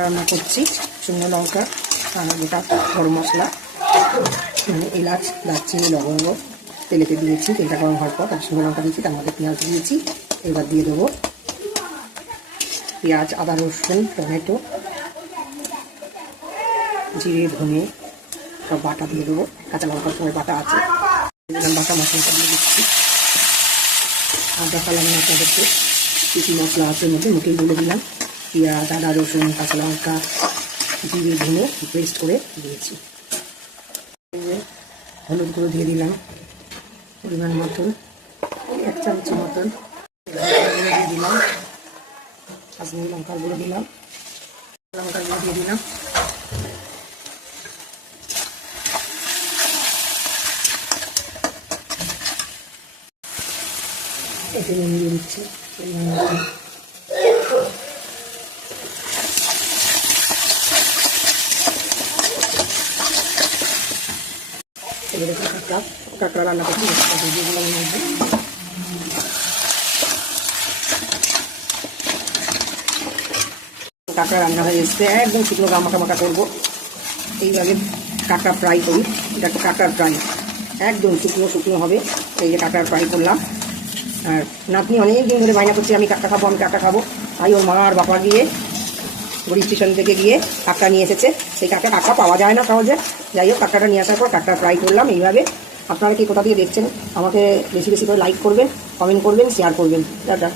রান্না করছি শুকনো লঙ্কা আর গোটা গরম মশলা এলাচ দারচিনি লবঙ্গ তেলেতে দিয়েছি। তেলটা গরম হওয়ার পর শুকনো লঙ্কা দিয়েছি, তার মধ্যে পেঁয়াজ দিয়েছি। এবার দিয়ে দেবো পেঁয়াজ, আদা, রসুন, টমেটো, জিরে, ধনে সব বাটা দিয়ে দেবো। কাঁচা লঙ্কার সময় বাটা আছে, বাটা মশলাটা দিয়ে দিচ্ছি। আর দেখালাম আপনাদেরকে কী কী মশলা আছে মধ্যে, মুখেই বলে দিলাম। পেঁয়াজ, আদা, রসুন, কাঁচা লঙ্কা, জিরে, ধনে পেস্ট করে দিয়েছি। হলুদ গুঁড়ো দিয়ে দিলাম পরিমাণ মতন, 1 চামচ মতন। দিয়ে দিলাম কাশ্মীরি লঙ্কার গুঁড়ো দিলাম, লঙ্কার গুঁড়ো দিয়ে দিলাম। এতে দিয়ে দিচ্ছি পরিমাণ মতন। এবারে কাঁকড়া রান্না করছি, দিয়ে দিলাম এর মধ্যে। কাঁকড়া রান্না হয়ে এসছে, একদম শুকনো মাখা মাখা করবো। এইভাবে কাঁকড়া ফ্রাই করি, এটা একটা কাঁকড়ার ফ্রাই, একদম শুকনো শুকনো হবে। এই যে কাঁকড়ার ফ্রাই করলাম। আর নাতনি অনেক দিন ধরে বায়না করছে আমি কাঁকড়া খাবো, আমি কাঁকড়া খাবো। তাই ওর মা আর বাবা গিয়ে বড়ি স্টেশন থেকে গিয়ে কাঁকড়া নিয়ে এসেছে। সেই কাঁকড়া পাওয়া যায় না সহজে। যাই হোক, কাঁকড়াটা নিয়ে আসার পর কাঁকড়া ফ্রাই করলাম এইভাবে। আপনারা কি কোথা দিয়ে দেখছেন আমাকে বেশি বেশি করে লাইক করবেন, কমেন্ট করবেন, শেয়ার করবেন। টাটা।